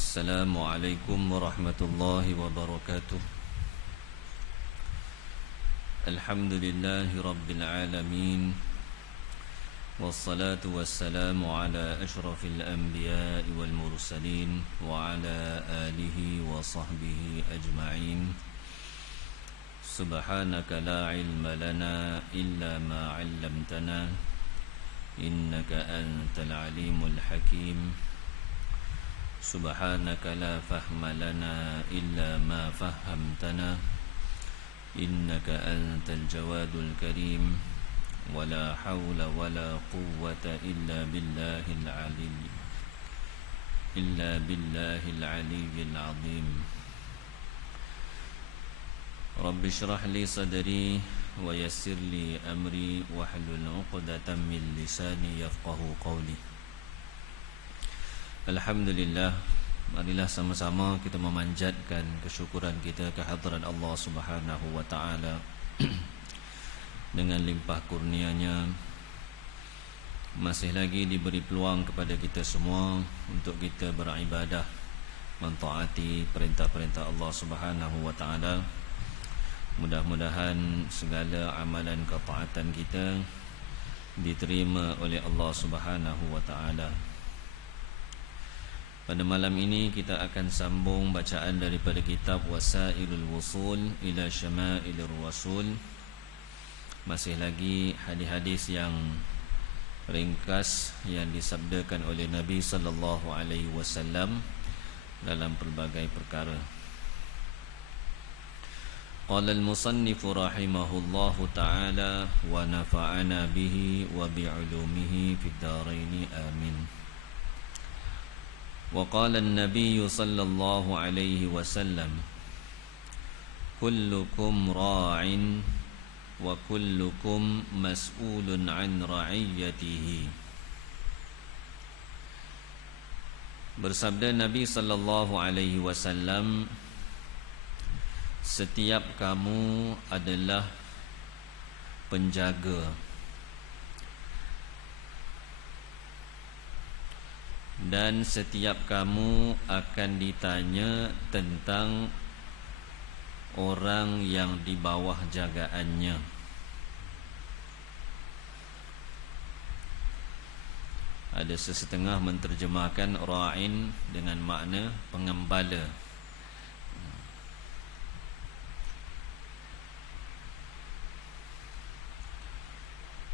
السلام عليكم ورحمة الله وبركاته. الحمد لله رب العالمين، والصلاة والسلام على أشرف الأنبياء والمرسلين وعلى آله وصحبه أجمعين. سبحانك لا علم لنا إلا ما علمتنا إنك أنت العليم الحكيم. سبحانك لا فهم لنا إلا ما فهمتنا إنك أنت الجواد الكريم. ولا حول ولا قوة إلا بالله العلي العظيم. رب اشرح لي صدري ويسر لي أمري واحلل عقدة من لساني يفقه قولي. Alhamdulillah, marilah sama-sama kita memanjatkan kesyukuran kita kehadrat Allah Subhanahu wa taala dengan limpah kurnia-Nya. Masih lagi diberi peluang kepada kita semua untuk kita beribadah, mentaati perintah-perintah Allah Subhanahu wa taala. Mudah-mudahan segala amalan ketaatan kita diterima oleh Allah Subhanahu wa taala. Pada malam ini kita akan sambung bacaan daripada kitab Wasailul Wusul ila Syama'ilir Rasul. Masih lagi hadis-hadis yang ringkas yang disabdakan oleh Nabi sallallahu alaihi wasallam dalam pelbagai perkara. Qala al-musannif rahimahullahu ta'ala wa nafa'ana bihi wa bi'ulumihi fid dharain amin. وقال النبي صلى الله عليه وسلم كلكم راع وكلكم مسؤول عن رعيته. Bersabda Nabi sallallahu alaihi wasallam, setiap kamu adalah penjaga dan setiap kamu akan ditanya tentang orang yang di bawah jagaannya. Ada sesetengah menterjemahkan ra'in dengan makna pengembala.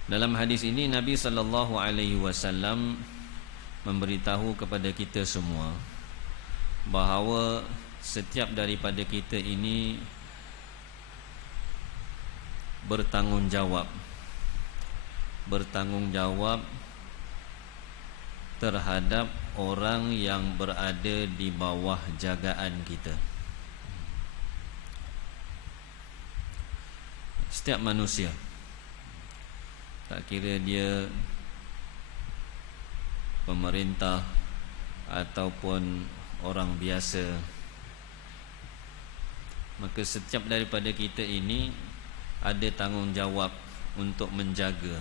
Dalam hadis ini Nabi sallallahu alaihi wasallam memberitahu kepada kita semua bahawa setiap daripada kita ini bertanggungjawab terhadap orang yang berada di bawah jagaan kita. Setiap manusia, tak kira dia pemerintah ataupun orang biasa, maka setiap daripada kita ini ada tanggungjawab untuk menjaga.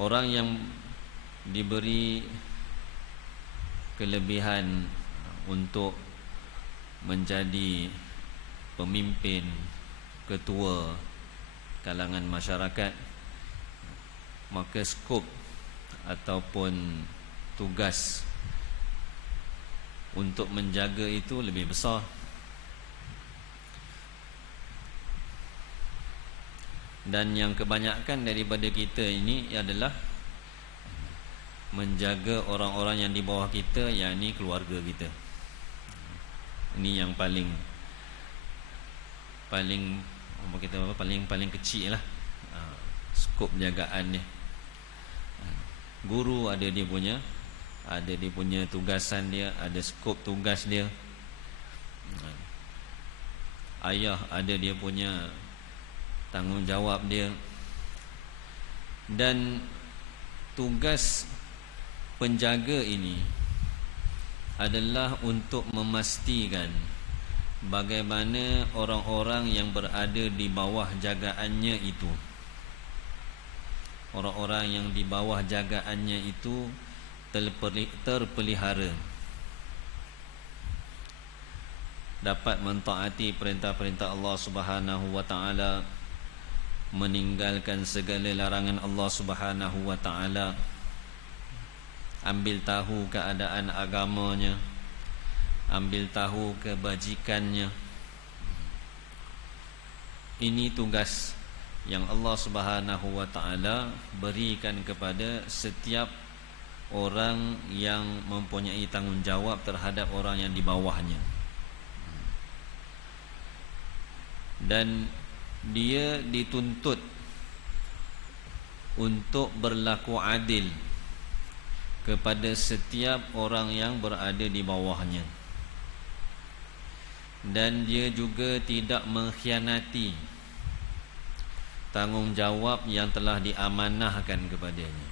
Orang yang diberi kelebihan untuk menjadi pemimpin, ketua kalangan masyarakat, maka skop ataupun tugas untuk menjaga itu lebih besar. Dan yang kebanyakan daripada kita ini adalah menjaga orang-orang yang di bawah kita, yakni keluarga kita. Ini yang paling kecil lah skop jagaannya. Guru ada dia punya tugasan dia, ada skop tugas dia. Ayah ada dia punya tanggungjawab dia. Dan tugas penjaga ini adalah untuk memastikan bagaimana orang-orang yang berada di bawah jagaannya itu, orang-orang yang di bawah jagaannya itu terpelihara, dapat mentaati perintah-perintah Allah Subhanahu wa taala, meninggalkan segala larangan Allah Subhanahu wa taala, ambil tahu keadaan agamanya, ambil tahu kebajikannya. Ini tugas yang Allah Subhanahu wa taala berikan kepada setiap orang yang mempunyai tanggungjawab terhadap orang yang di bawahnya. Dan dia dituntut untuk berlaku adil kepada setiap orang yang berada di bawahnya, dan dia juga tidak mengkhianati tanggungjawab yang telah diamanahkan kepadanya.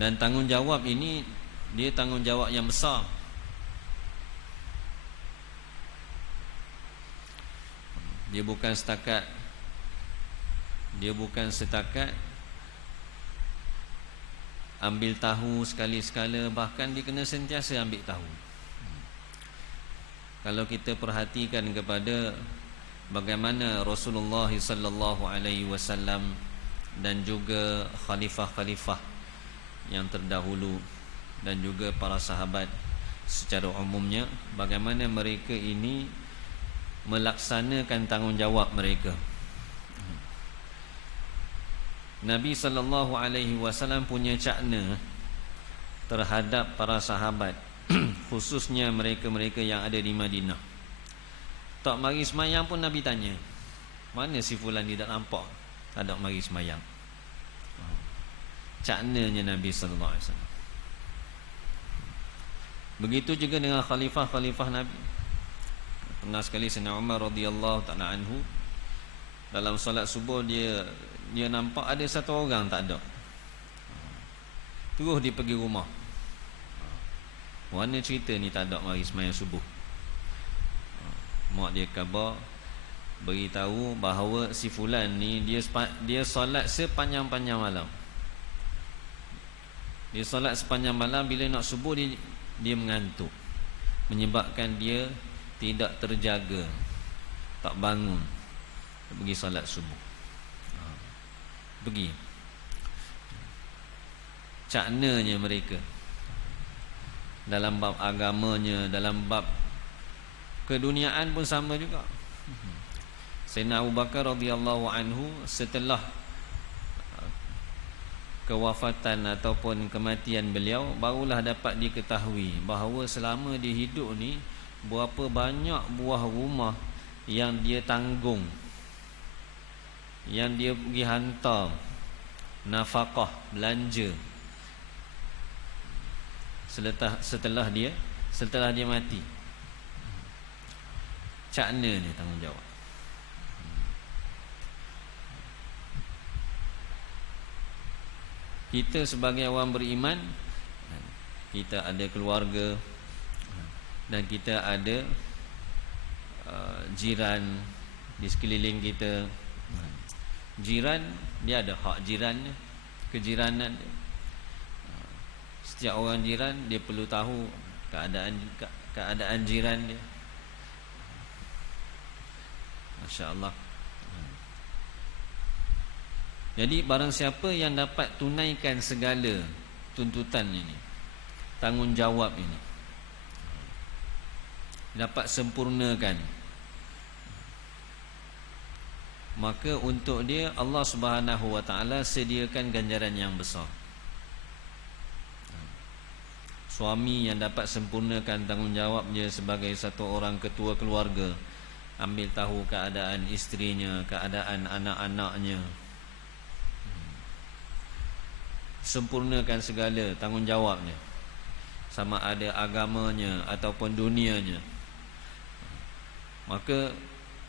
Dan tanggungjawab ini dia tanggungjawab yang besar. Dia bukan setakat ambil tahu sekali-sekala, bahkan dia kena sentiasa ambil tahu. Kalau kita perhatikan kepada bagaimana Rasulullah sallallahu alaihi wasallam dan juga khalifah-khalifah yang terdahulu dan juga para sahabat secara umumnya, bagaimana mereka ini melaksanakan tanggungjawab mereka. Nabi sallallahu alaihi wasallam punya cakna terhadap para sahabat, khususnya mereka-mereka yang ada di Madinah. Tak mari semayang pun Nabi tanya, mana si fulan ni, tak nampak, tak ada mari semayang. Caknanya Nabi sallallahu alaihi wasallam. Begitu juga dengan khalifah-khalifah Nabi. Pernah sekali Sayyidina Umar radhiyallahu ta'ala anhu, dalam solat subuh dia nampak ada satu orang tak ada. Terus dia pergi rumah. Mana cerita ni tak ada mari sembahyang subuh? Mak dia khabar, beritahu bahawa si fulan ni dia solat sepanjang-panjang malam. Dia solat sepanjang malam, bila nak subuh dia mengantuk, menyebabkan dia tidak terjaga, tak bangun, pergi solat subuh. Pergi. Caknanya mereka dalam bab agamanya, dalam bab keduniaan pun sama juga. Sayyidina Abu Bakar radhiyallahu anhu, setelah kewafatan ataupun kematian beliau, barulah dapat diketahui bahawa selama dia hidup ni, berapa banyak buah rumah yang dia tanggung, yang dia pergi hantar nafkah, belanja setelah dia mati. Cakna ni tanggungjawab. Kita sebagai orang beriman, kita ada keluarga dan kita ada jiran di sekeliling kita. Jiran, dia ada hak jirannya, kejiranan dia. Setiap orang jiran dia perlu tahu keadaan jiran dia. Masya-Allah. Jadi barang siapa yang dapat tunaikan segala tuntutan ini, tanggungjawab ini, dapat sempurnakan, maka untuk dia Allah Subhanahu wa taala sediakan ganjaran yang besar. Suami yang dapat sempurnakan tanggungjawab dia sebagai satu orang ketua keluarga, ambil tahu keadaan isterinya, keadaan anak-anaknya, sempurnakan segala tanggungjawabnya, sama ada agamanya ataupun dunianya. Maka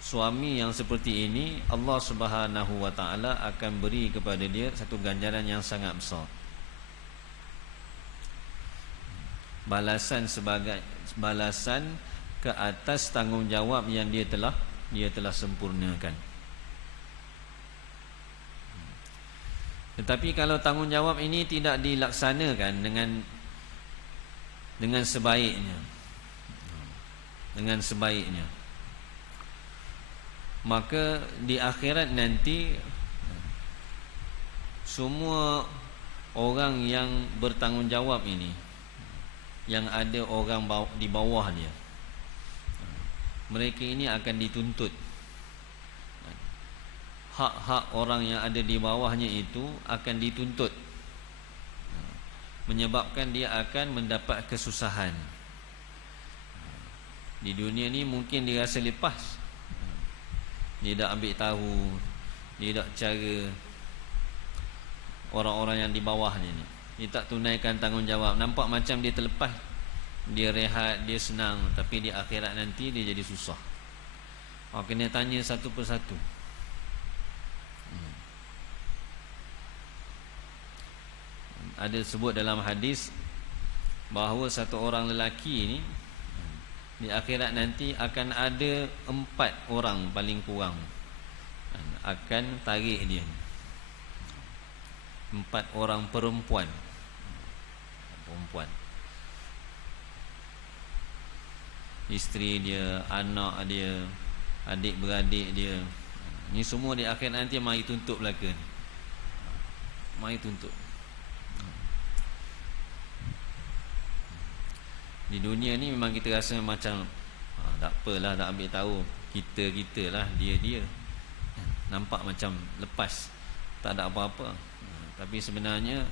suami yang seperti ini, Allah Subhanahu wa taala akan beri kepada dia satu ganjaran yang sangat besar. Balasan ke atas tanggungjawab yang dia telah sempurnakan. Tetapi kalau tanggungjawab ini tidak dilaksanakan dengan sebaiknya, maka di akhirat nanti semua orang yang bertanggungjawab ini, yang ada orang di bawah dia, mereka ini akan dituntut. Hak-hak orang yang ada di bawahnya itu akan dituntut, menyebabkan dia akan mendapat kesusahan. Di dunia ni mungkin dia rasa lepas, dia dah ambil tahu, dia dah cara orang-orang yang di bawahnya ni, dia tak tunaikan tanggungjawab, nampak macam dia terlepas, dia rehat, dia senang. Tapi di akhirat nanti dia jadi susah. Kena tanya satu persatu. Ada sebut dalam hadis bahawa satu orang lelaki ni di akhirat nanti akan ada 4 orang paling kurang akan tarik dia. 4 orang perempuan. Isteri dia, anak dia, adik-beradik dia, ni semua di akhirat nanti mari tuntut belaka ni. Mari tuntut. Di dunia ni memang kita rasa macam tak apalah, tak ambil tahu, kita lah, dia nampak macam lepas, tak ada apa-apa. Tapi sebenarnya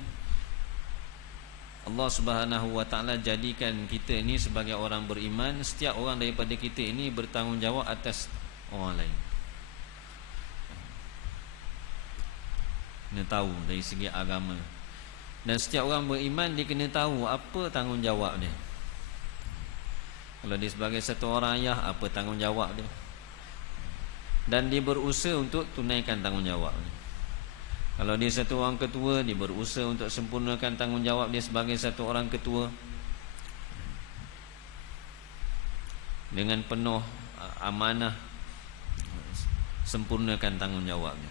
Allah Subhanahu Wa Taala jadikan kita ini sebagai orang beriman. Setiap orang daripada kita ini bertanggungjawab atas orang lain. Kena tahu dari segi agama. Dan setiap orang beriman dia kena tahu apa tanggungjawab dia. Kalau dia sebagai satu orang ayah, apa tanggungjawab dia, dan dia berusaha untuk tunaikan tanggungjawab dia. Kalau dia satu orang ketua, dia berusaha untuk sempurnakan tanggungjawab dia sebagai satu orang ketua dengan penuh amanah, sempurnakan tanggungjawabnya.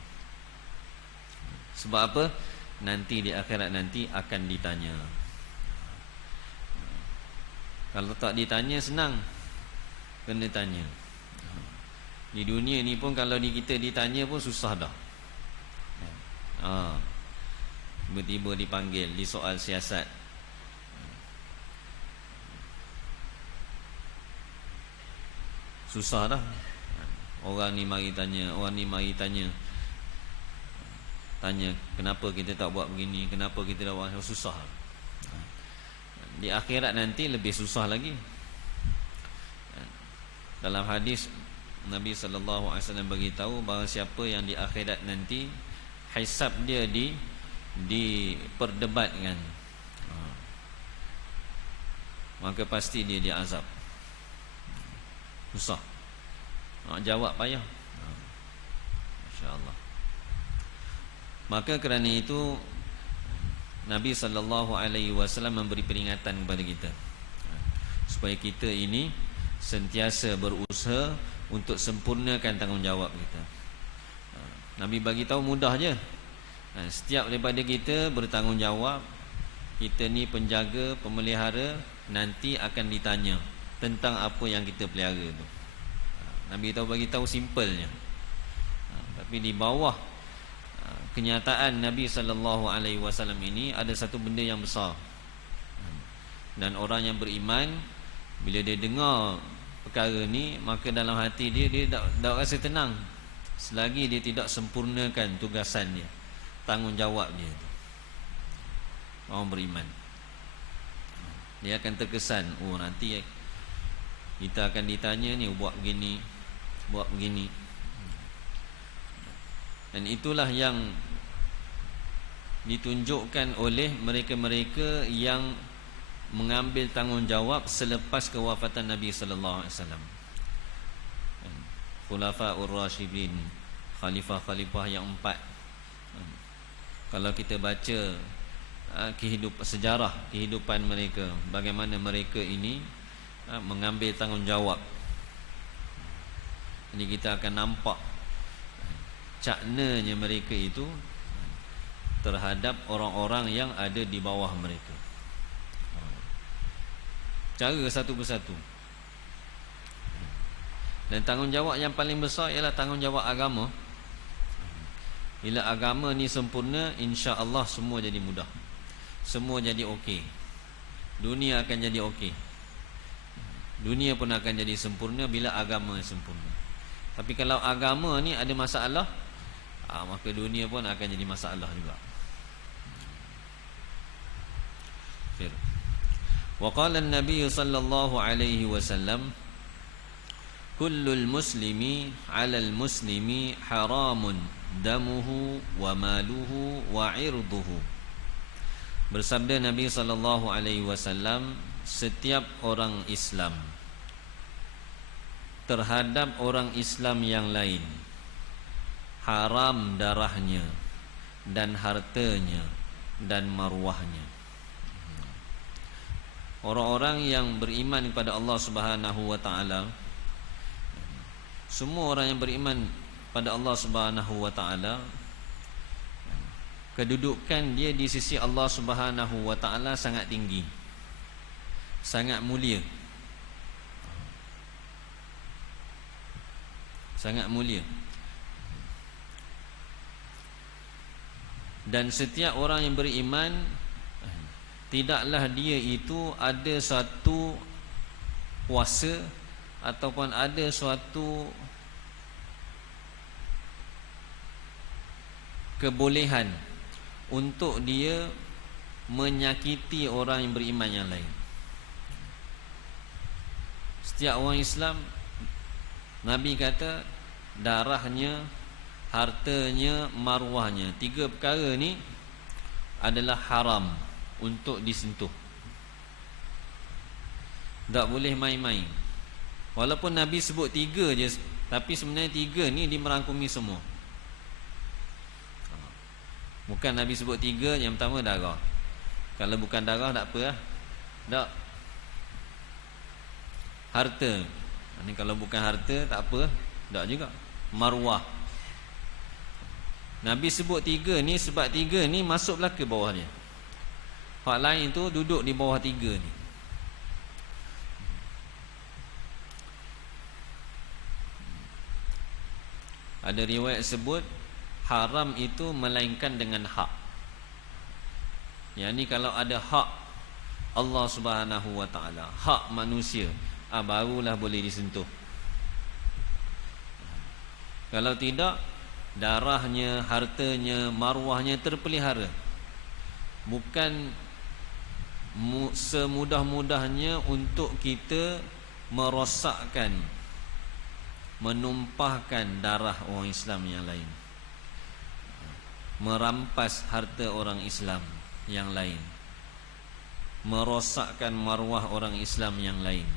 Sebab apa? Nanti di akhirat nanti akan ditanya. Kalau tak ditanya senang, kena tanya. Di dunia ni pun kalau kita ditanya pun susah dah. Tiba-tiba dipanggil di soal siasat, susah dah. Orang ni mari tanya, tanya kenapa kita tak buat begini, kenapa kita tak buat, susah. Di akhirat nanti lebih susah lagi. Dalam hadis Nabi SAW beritahu bahawa siapa yang di akhirat nanti hisab dia diperdebatkan, maka pasti dia diazab. Susah. Jawab payah. Masya-Allah. Maka kerana itu Nabi SAW memberi peringatan kepada kita supaya kita ini sentiasa berusaha untuk sempurnakan tanggungjawab kita. Nabi bagi tahu mudah je. Setiap daripada kita bertanggungjawab. Kita ni penjaga, pemelihara, nanti akan ditanya tentang apa yang kita pelihara tu. Nabi bagi tahu simpelnya. Tapi di bawah kenyataan Nabi SAW ini ada satu benda yang besar. Dan orang yang beriman, bila dia dengar perkara ni, maka dalam hati dia tak rasa tenang selagi dia tidak sempurnakan tugasan dia, tanggungjawab dia. Orang beriman, dia akan terkesan, nanti kita akan ditanya ni, buat begini. Dan itulah yang ditunjukkan oleh mereka-mereka yang mengambil tanggungjawab selepas kewafatan Nabi sallallahu alaihi wasallam. Khulafaur Rasyidin, khalifah-khalifah yang 4. Kalau kita baca sejarah kehidupan mereka, bagaimana mereka ini mengambil tanggungjawab. Ini kita akan nampak caknanya mereka itu terhadap orang-orang yang ada di bawah mereka. Cara satu persatu. Dan tanggungjawab yang paling besar ialah tanggungjawab agama. Bila agama ni sempurna, insya-Allah semua jadi mudah. Semua jadi okey. Dunia akan jadi okey. Dunia pun akan jadi sempurna bila agama sempurna. Tapi kalau agama ni ada masalah, maka dunia pun akan jadi masalah juga. Wa qala an-nabiy sallallahu alaihi wasallam, kullul muslimi 'alal muslimi haramun damuhu wa maluhu wa 'irduhu. Bersabda Nabi sallallahu alaihi wasallam, setiap orang Islam terhadap orang Islam yang lain haram darahnya dan hartanya dan maruahnya. Orang-orang yang beriman kepada Allah Subhanahu wa taala, semua orang yang beriman pada Allah Subhanahu wa taala, kedudukan dia di sisi Allah Subhanahu wa taala sangat tinggi, sangat mulia. Sangat mulia. Dan setiap orang yang beriman, tidaklah dia itu ada satu kuasa ataupun ada suatu kebolehan untuk dia menyakiti orang yang beriman yang lain. Setiap orang Islam, Nabi kata, darahnya, hartanya, maruahnya, tiga perkara ni adalah haram untuk disentuh. Tak boleh main-main. Walaupun Nabi sebut tiga je, tapi sebenarnya tiga ni dia merangkumi semua. Bukan Nabi sebut tiga, yang pertama darah. Kalau bukan darah tak apa lah. Tak. Harta. Ini kalau bukan harta tak apa, tak juga. Maruah. Nabi sebut tiga ni sebab tiga ni masuklah ke bawah dia. Hak lain tu duduk di bawah tiga ni. Ada riwayat sebut haram itu melainkan dengan hak. Yang ni kalau ada hak Allah Subhanahu wa taala, hak manusia, barulah boleh disentuh. Kalau tidak, darahnya, hartanya, maruahnya terpelihara. Bukan semudah-mudahnya untuk kita merosakkan, menumpahkan darah orang Islam yang lain, merampas harta orang Islam yang lain, merosakkan maruah orang Islam yang lain,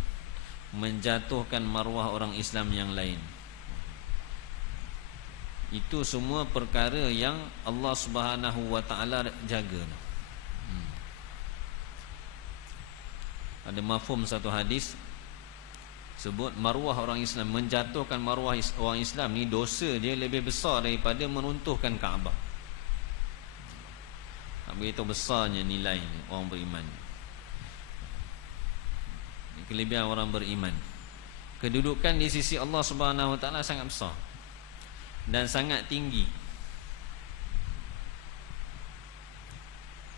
menjatuhkan maruah orang Islam yang lain. Itu semua perkara yang Allah Subhanahu wa taala jaga. Ada mafhum satu hadis sebut maruah orang Islam, menjatuhkan maruah orang Islam ni dosa dia lebih besar daripada meruntuhkan Kaabah. Begitu besarnya nilai orang beriman. Kelebihan orang beriman, kedudukan di sisi Allah Subhanahu wa taala sangat besar dan sangat tinggi.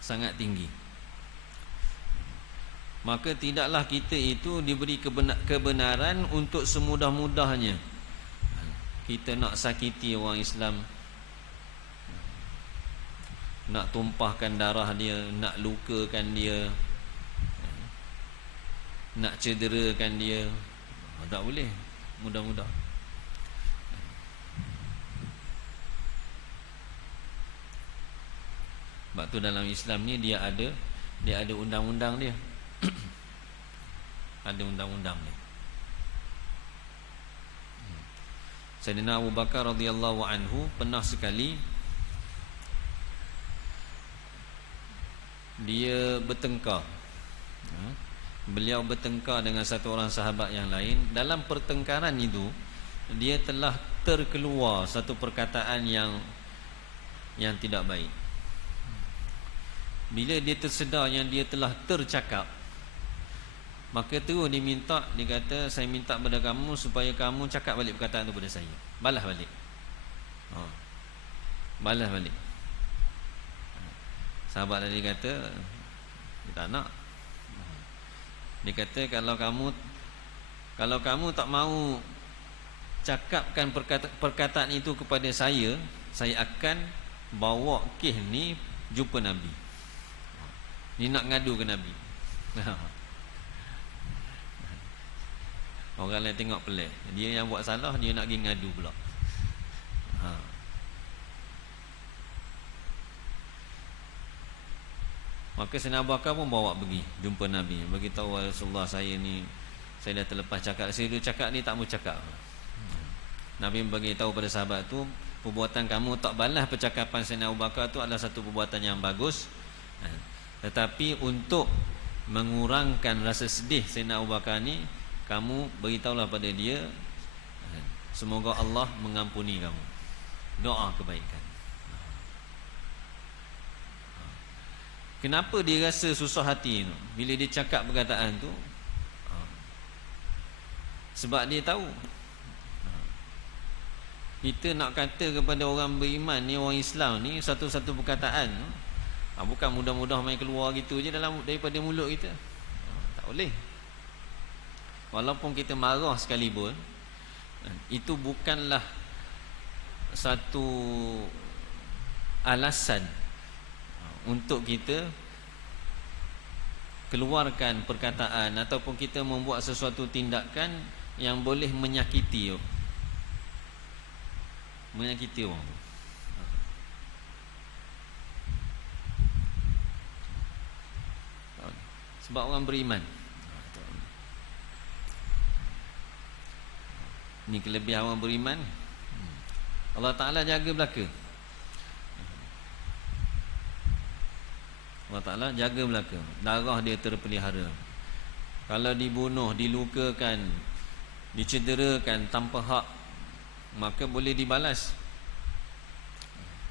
Sangat tinggi. Maka tidaklah kita itu diberi kebenaran untuk semudah-mudahnya kita nak sakiti orang Islam, nak tumpahkan darah dia, nak lukakan dia, nak cederakan dia. Tak boleh mudah-mudah. Sebab tu dalam Islam ni dia ada undang-undang dia. Ada undang-undang dia. Sayyidina Abu Bakar radhiyallahu anhu pernah sekali dia bertengkar beliau bertengkar dengan satu orang sahabat yang lain. Dalam pertengkaran itu dia telah terkeluar satu perkataan yang tidak baik. Bila dia tersedar yang dia telah tercakap, maka terus dia minta, dia kata, saya minta pada kamu supaya kamu cakap balik perkataan itu pada saya. Balas balik. Balas balik. Sahabat tadi kata, dia tak nak. Dia kata, kalau kamu tak mahu cakapkan perkataan itu kepada saya akan bawa kes ni jumpa Nabi. Ni nak ngadu ke Nabi. Orang lain tengok pelik, dia yang buat salah, dia nak pergi ngadu pula. Maka Sayyidina Abu Bakar pun bawa pergi jumpa Nabi, bagi tahu Rasulullah, saya dah terlepas cakap. Saya dulu cakap ni tak mau cakap. Nabi bagi tahu pada sahabat tu, perbuatan kamu tak balas percakapan Sayyidina Abu Bakar tu adalah satu perbuatan yang bagus. Tetapi untuk mengurangkan rasa sedih Sayyidina Abu Bakar ni, kamu beritahulah pada dia, semoga Allah mengampuni kamu. Doa kebaikan. Kenapa dia rasa susah hati tu bila dia cakap perkataan tu? Sebab dia tahu kita nak kata kepada orang beriman ni, orang Islam ni, satu-satu perkataan bukan mudah-mudah main keluar gitu je daripada mulut kita. Tak boleh. Walaupun kita marah sekalipun, itu bukanlah satu alasan untuk kita keluarkan perkataan ataupun kita membuat sesuatu tindakan yang boleh menyakiti orang. Sebab orang beriman, ni kelebihan orang beriman, Allah Ta'ala jaga belaka. Allah Ta'ala jaga belaka. Darah dia terpelihara. Kalau dibunuh, dilukakan, dicederakan tanpa hak, maka boleh dibalas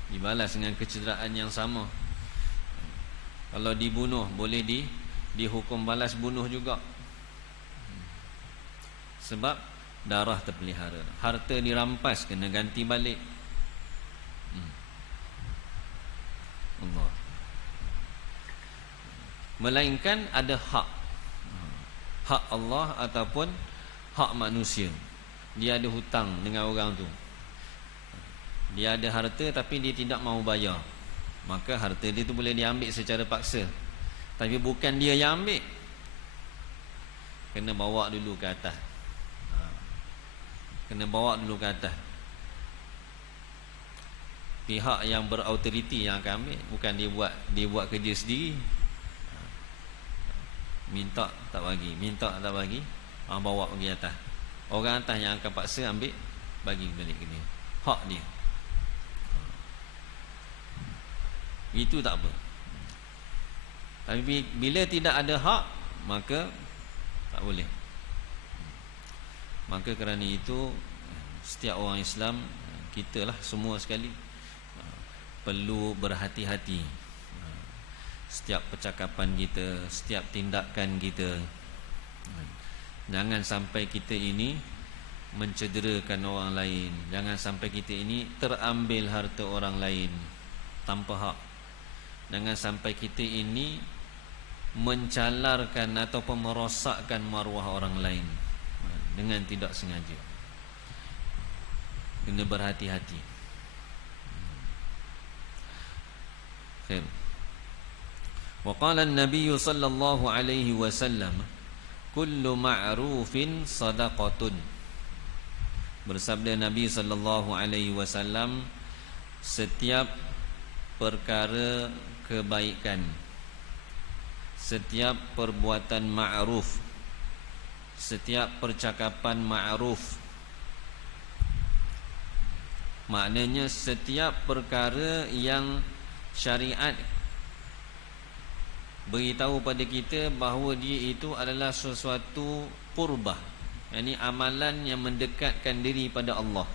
dengan kecederaan yang sama. Kalau dibunuh, boleh dihukum balas bunuh juga. Sebab darah terpelihara. Harta dirampas, kena ganti balik. Allah. Melainkan ada hak Allah ataupun hak manusia. Dia ada hutang dengan orang tu, dia ada harta tapi dia tidak mahu bayar, maka harta dia tu boleh diambil secara paksa. Tapi bukan dia yang ambil, kena bawa dulu ke atas. Pihak yang berautoriti yang akan ambil, bukan dia buat kerja sendiri. Minta tak bagi, bawa pergi atas. Orang atas yang akan paksa ambil, bagi balik ke dia. Hak dia. Itu tak apa. Tapi bila tidak ada hak, maka tak boleh. Maka kerana itu, setiap orang Islam, kita lah semua sekali, perlu berhati-hati. Setiap percakapan kita, setiap tindakan kita, jangan sampai kita ini mencederakan orang lain. Jangan sampai kita ini terambil harta orang lain tanpa hak. Jangan sampai kita ini mencalarkan ataupun merosakkan maruah orang lain dengan tidak sengaja. Kena berhati-hati. Khair. Wa qala an-nabiy sallallahu alaihi wasallam, kullu ma'rufin sadaqatun. Bersabda Nabi sallallahu alaihi wasallam, setiap perkara kebaikan, setiap perbuatan ma'ruf, setiap percakapan ma'ruf, maknanya setiap perkara yang syariat beritahu pada kita bahawa dia itu adalah sesuatu qurbah, yakni amalan yang mendekatkan diri pada Allah.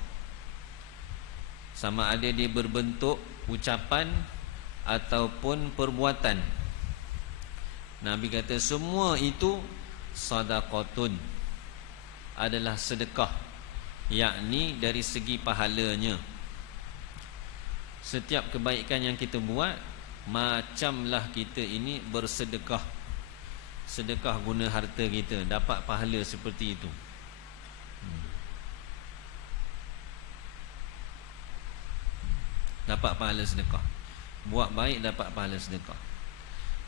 Sama ada dia berbentuk ucapan ataupun perbuatan. Nabi kata semua itu sadaqatun, adalah sedekah, yakni dari segi pahalanya. Setiap kebaikan yang kita buat, macamlah kita ini bersedekah. Sedekah guna harta kita, dapat pahala seperti itu. Dapat pahala sedekah. Buat baik dapat pahala sedekah.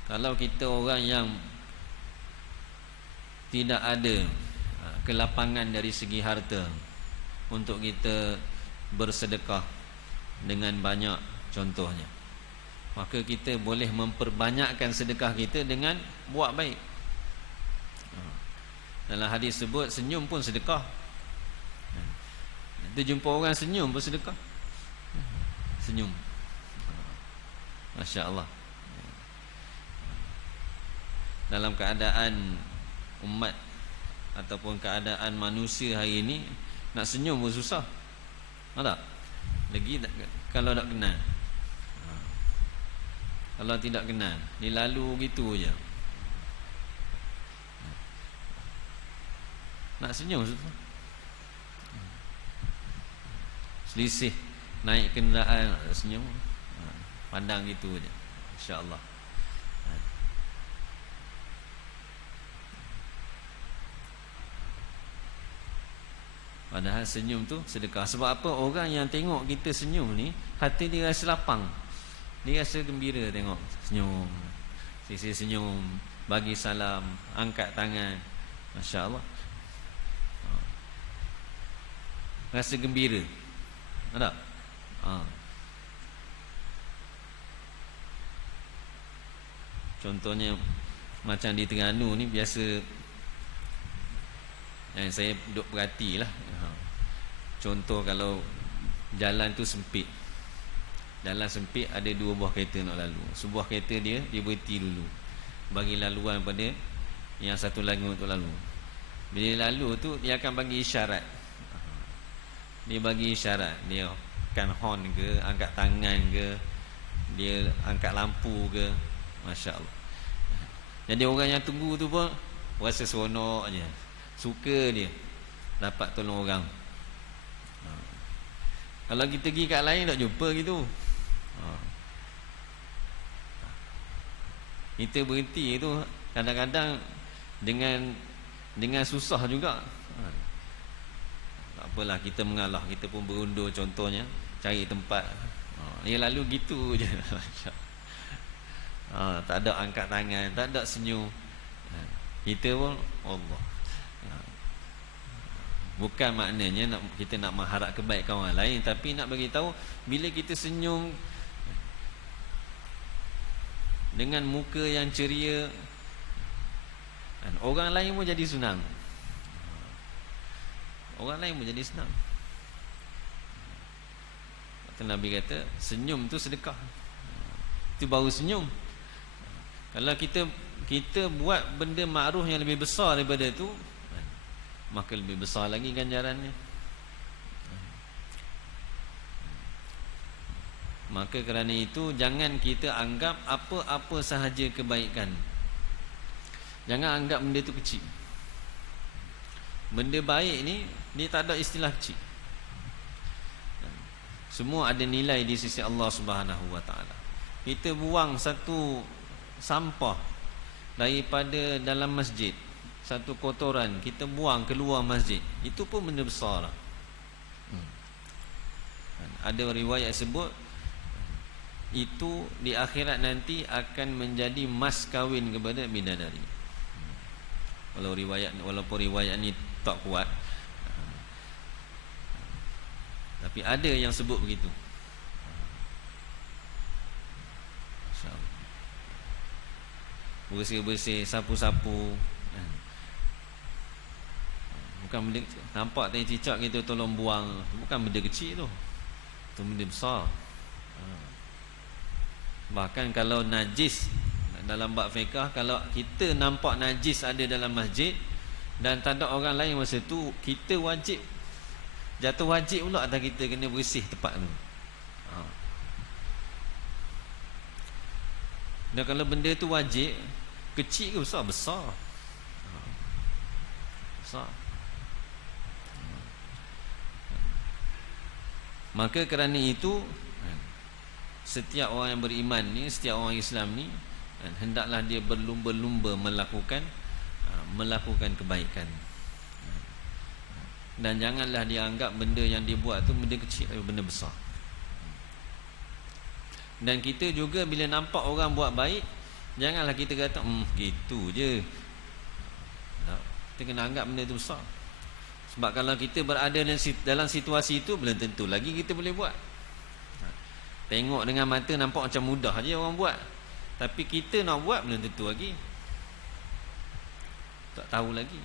Kalau kita orang yang tidak ada kelapangan dari segi harta untuk kita bersedekah dengan banyak contohnya, maka kita boleh memperbanyakkan sedekah kita dengan buat baik. Dalam hadis sebut senyum pun sedekah. Kita jumpa orang senyum pun sedekah. Senyum, Masya Allah. Dalam keadaan umat ataupun keadaan manusia hari ini, nak senyum pun susah. Ada lagi kalau tak kenal. Kalau tidak kenal, dia lalu gitu je. Nak senyum susah. Selisih naik kenderaan, senyum, pandang gitu je, insya-Allah. Padahal senyum tu sedekah. Sebab apa? Orang yang tengok kita senyum ni, hati dia rasa lapang, dia rasa gembira tengok senyum. Sisi senyum, bagi salam, angkat tangan, Masya Allah, rasa gembira. Ada? Contohnya macam di Terengganu ni biasa, saya duduk perhatilah. Contoh kalau jalan tu sempit, jalan sempit, ada dua buah kereta nak lalu. Sebuah kereta dia berhenti dulu, bagi laluan pada yang satu lagi untuk lalu. Bila lalu tu dia akan bagi isyarat. Dia bagi isyarat, dia akan horn ke, angkat tangan ke, dia angkat lampu ke, Masya Allah. Jadi orang yang tunggu tu pun rasa seronoknya, suka dia dapat tolong orang. Kalau kita pergi kat lain tak jumpa gitu. Kita berhenti tu kadang-kadang dengan susah juga. Tak apalah, kita mengalah, kita pun berundur contohnya, cari tempat. Dia lalu gitu je. Tak ada angkat tangan, tak ada senyum. Kita pun Allah. Bukan maknanya kita nak mengharap kebaikan orang lain, tapi nak bagi tahu bila kita senyum dengan muka yang ceria, orang lain pun jadi senang. Orang lain pun jadi senang. Nabi kata senyum tu sedekah. Itu baru senyum. Kalau kita buat benda makruh yang lebih besar daripada itu, maka lebih besar lagi ganjarannya. Maka kerana itu jangan kita anggap apa-apa sahaja kebaikan. Jangan anggap benda itu kecil. Benda baik ni dia tak ada istilah kecil. Semua ada nilai di sisi Allah Subhanahu Wa Taala. Kita buang satu sampah daripada dalam masjid, satu kotoran kita buang keluar masjid, itu pun benda besar lah. Ada riwayat sebut itu di akhirat nanti akan menjadi mas kahwin kepada bidadari. Walaupun riwayat ni tak kuat, tapi ada yang sebut begitu. Bersih-bersih, sapu-sapu, bukan benda kecil. Nampak tadi cicak kita tolong buang, bukan benda kecil tu, itu benda besar. Bahkan kalau najis Dalam bab fiqh, kalau kita nampak najis ada dalam masjid dan tak ada orang lain masa tu, kita wajib, jatuh wajib pula atas kita kena bersih tempat tu. Dan kalau benda tu wajib, kecil ke besar? Besar. Besar. Maka kerana itu, setiap orang yang beriman ni, setiap orang Islam ni, hendaklah dia berlumba-lumba melakukan kebaikan. Dan janganlah dia anggap benda yang dia buat tu benda kecil, benda besar. Dan kita juga bila nampak orang buat baik, janganlah kita kata gitu je. Kita kena anggap benda tu besar. Sebab kalau kita berada dalam situasi itu, belum tentu lagi kita boleh buat. Tengok dengan mata nampak macam mudah je orang buat, tapi kita nak buat belum tentu lagi. Tak tahu lagi.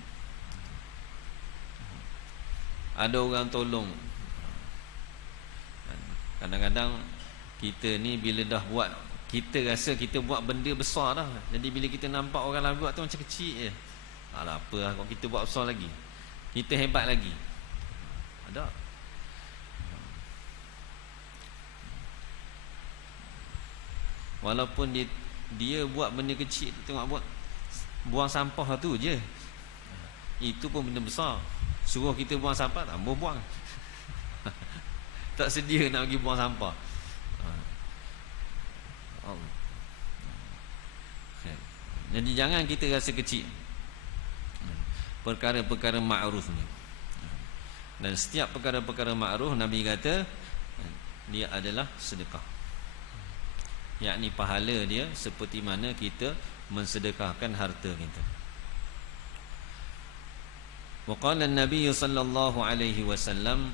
Ada orang tolong. Kadang-kadang kita ni bila dah buat, kita rasa kita buat benda besar dah. Jadi bila kita nampak orang lain buat tu macam kecil je. Alah, apa lah kalau kita buat besar lagi, kita hebat lagi. Ada. Walaupun dia buat benda kecil, tengok buang sampah tu je, itu pun benda besar. Suruh kita buang sampah, tak mau buang. Tak sedia nak pergi buang sampah. Jadi jangan kita rasa kecil perkara-perkara ma'ruf ni. Dan setiap perkara-perkara ma'ruf, Nabi kata dia adalah sedekah, yakni pahala dia seperti mana kita mensedekahkan harta kita. Wa qala an-nabiy sallallahu alaihi wasallam,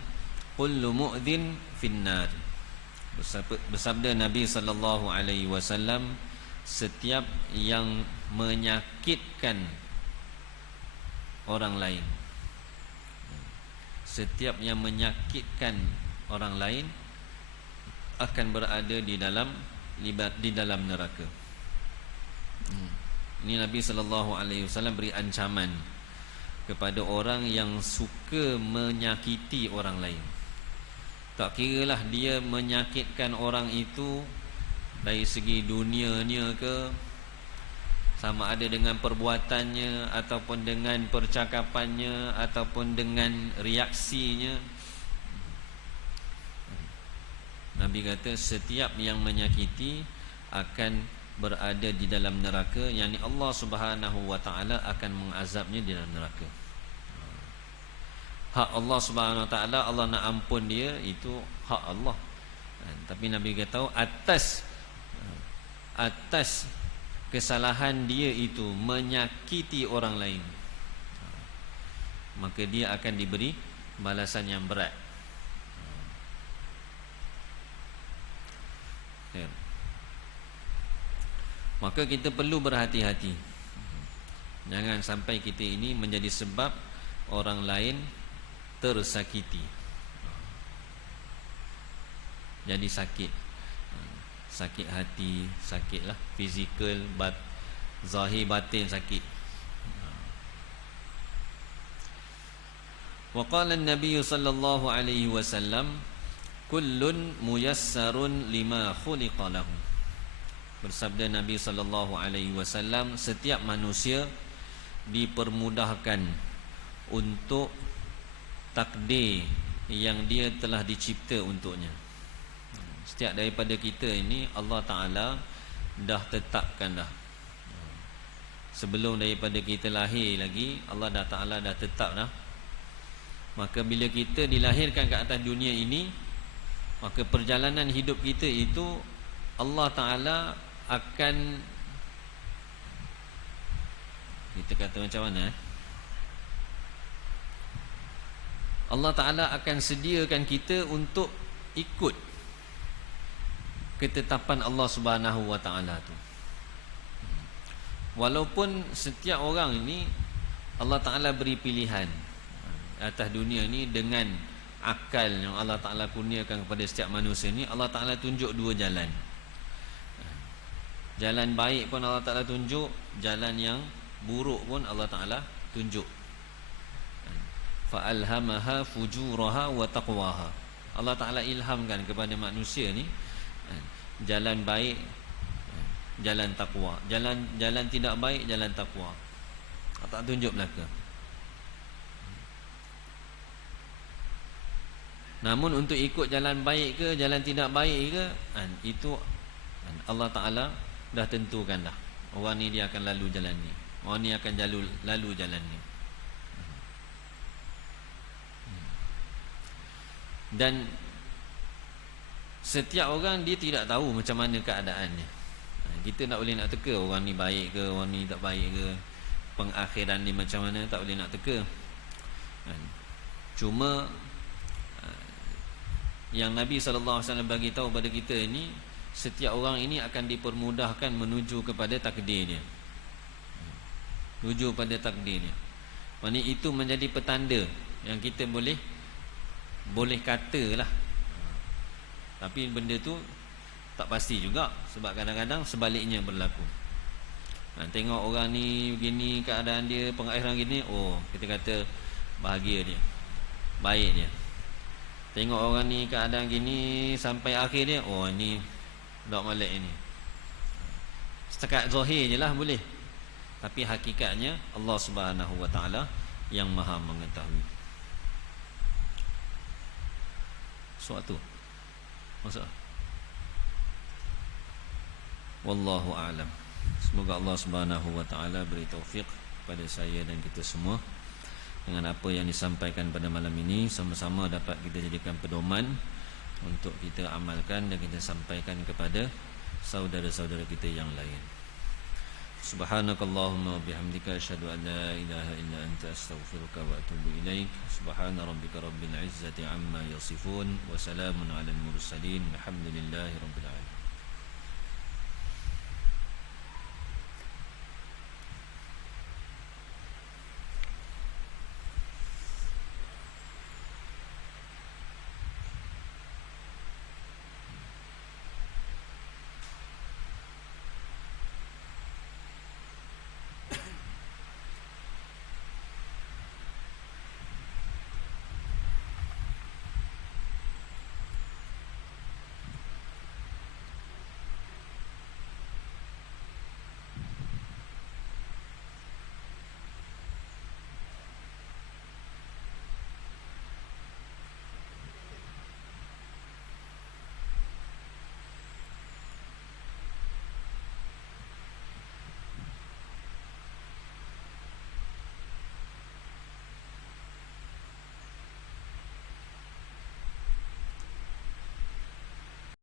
kullu mu'dhin finnar. Bersabda Nabi sallallahu alaihi wasallam, setiap yang menyakitkan orang lain, setiap yang menyakitkan orang lain akan berada di dalam neraka. Ini Nabi sallallahu alaihi wasallam beri ancaman kepada orang yang suka menyakiti orang lain. Tak kiralah dia menyakitkan orang itu dari segi dunianya ke, sama ada dengan perbuatannya ataupun dengan percakapannya ataupun dengan reaksinya. Nabi kata setiap yang menyakiti akan berada di dalam neraka, yakni Allah Subhanahu wa taala akan mengazabnya di dalam neraka. Hak Allah Subhanahu wa taala, Allah nak ampun dia, itu hak Allah. Tapi Nabi kata atas kesalahan dia itu menyakiti orang lain, maka dia akan diberi balasan yang berat. Maka kita perlu berhati-hati, jangan sampai kita ini menjadi sebab orang lain tersakiti, jadi sakit hati, sakitlah fizikal, zahir batin sakit. Wa qala an-nabiy sallallahu alaihi wasallam, kullun muyassarun lima khuliqa lahu. Bersabda Nabi sallallahu alaihi wasallam, setiap manusia dipermudahkan untuk takdir yang dia telah dicipta untuknya. Setiap daripada kita ini Allah Ta'ala dah tetapkan dah. Sebelum daripada kita lahir lagi, Allah Ta'ala dah tetap dah. Maka bila kita dilahirkan ke atas dunia ini, maka perjalanan hidup kita itu Allah Ta'ala akan, kita kata macam mana, Allah Ta'ala akan sediakan kita untuk ikut ketetapan Allah Subhanahu wa taala tu. Walaupun setiap orang ini Allah Ta'ala beri pilihan atas dunia ni dengan akal yang Allah Ta'ala kurniakan kepada setiap manusia ni, Allah Ta'ala tunjuk dua jalan. Jalan baik pun Allah Ta'ala tunjuk, jalan yang buruk pun Allah Ta'ala tunjuk. Fa'alhamaha fujuraha wa taqwaha. Allah Ta'ala ilhamkan kepada manusia ni jalan baik, jalan takwa. Jalan tidak baik, jalan takwa. Allah Ta'ala tunjuk belaka. Namun untuk ikut jalan baik ke jalan tidak baik ke, itu Allah Ta'ala dah tentukan dah. Orang ni dia akan lalu jalan ni, orang ni akan lalu jalan ni. Dan setiap orang dia tidak tahu macam mana keadaannya. Kita tak boleh nak teka orang ni baik ke, orang ni tak baik ke, pengakhiran ni macam mana, tak boleh nak teka. Cuma yang Nabi SAW bagi tahu pada kita ni, setiap orang ini akan dipermudahkan menuju kepada takdir dia, menuju pada takdir dia. Maksudnya itu menjadi petanda yang kita boleh katalah. Tapi benda tu tak pasti juga, sebab kadang-kadang sebaliknya berlaku. Tengok orang ni begini keadaan dia, pengakhiran gini, oh kita kata bahagia dia, baik dia. Tengok orang ni keadaan gini sampai akhir dia, oh ni dak malak ini. Setakat zahir je lah boleh, tapi hakikatnya Allah Subhanahu Wa Taala yang Maha mengetahui. Suatu masa wallahu a'lam. Semoga Allah Subhanahu Wa Taala beri taufik pada saya dan kita semua dengan apa yang disampaikan pada malam ini, sama-sama dapat kita jadikan pedoman untuk kita amalkan dan kita sampaikan kepada saudara-saudara kita yang lain. Subhanakallahumma bihamdika asyhadu an la ilaha illa anta astaghfiruka wa atubu ilaik. Subhana rabbika rabbil izzati amma yasifun wa salamun alal mursalin walhamdulillahi rabbil alamin.